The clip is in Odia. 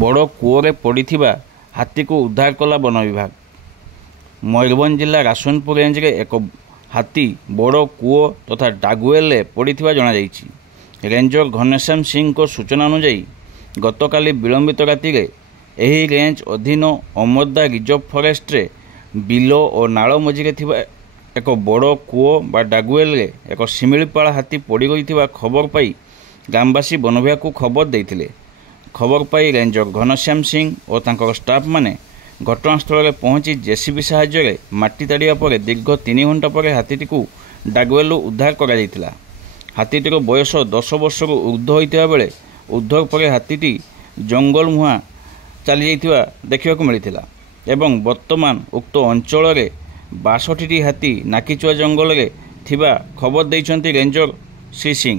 ବଡ଼ କୂଅରେ ପଡ଼ିଥିବା ହାତୀକୁ ଉଦ୍ଧାର କଲା ବନ ବିଭାଗ। ମୟୂରଭଞ୍ଜ ଜିଲ୍ଲା ରାସନପୁର ରେଞ୍ଜରେ ଏକ ହାତୀ ବଡ଼ କୂଅ ତଥା ଡାଗୁଏଲରେ ପଡ଼ିଥିବା ଜଣାଯାଇଛି। ରେଞ୍ଜର ଘନଶ୍ୟାମ ସିଂଙ୍କ ସୂଚନା ଅନୁଯାୟୀ ଗତକାଲି ବିଳମ୍ବିତ ରାତିରେ ଏହି ରେଞ୍ଜ ଅଧୀନ ଅମର୍ଦା ରିଜର୍ଭ ଫରେଷ୍ଟରେ ବିଲ ଓ ନାଳ ମଝିରେ ଥିବା ଏକ ବଡ଼ କୂଅ ବା ଡାଗୁଏଲରେ ଏକ ଶିମିଳିପାଳ ହାତୀ ପଡ଼ି ରହିଥିବା ଖବର ପାଇ ଗ୍ରାମବାସୀ ବନ ବିଭାଗକୁ ଖବର ଦେଇଥିଲେ। ଖବର ପାଇ ରେଞ୍ଜର ଘନଶ୍ୟାମ ସିଂ ଓ ତାଙ୍କର ଷ୍ଟାଫ୍ମାନେ ଘଟଣାସ୍ଥଳରେ ପହଞ୍ଚି ଜେସିବି ସାହାଯ୍ୟରେ ମାଟି ତାଡ଼ିବା ପରେ ଦୀର୍ଘ 3 ଘଣ୍ଟା ପରେ ହାତୀଟିକୁ ଡାଗୁଏଲରୁ ଉଦ୍ଧାର କରାଯାଇଥିଲା। ହାତୀଟିର ବୟସ 10 ବର୍ଷରୁ ଉର୍ଦ୍ଧ୍ୱ ହୋଇଥିବା ବେଳେ ଉଦ୍ଧାର ପରେ ହାତୀଟି ଜଙ୍ଗଲ ମୁହାଁ ଚାଲିଯାଇଥିବା ଦେଖିବାକୁ ମିଳିଥିଲା ଏବଂ ବର୍ତ୍ତମାନ ଉକ୍ତ ଅଞ୍ଚଳରେ 62ଟି ହାତୀ ନାକିଚୁଆ ଜଙ୍ଗଲରେ ଥିବା ଖବର ଦେଇଛନ୍ତି ରେଞ୍ଜର ଶ୍ରୀ ସିଂ।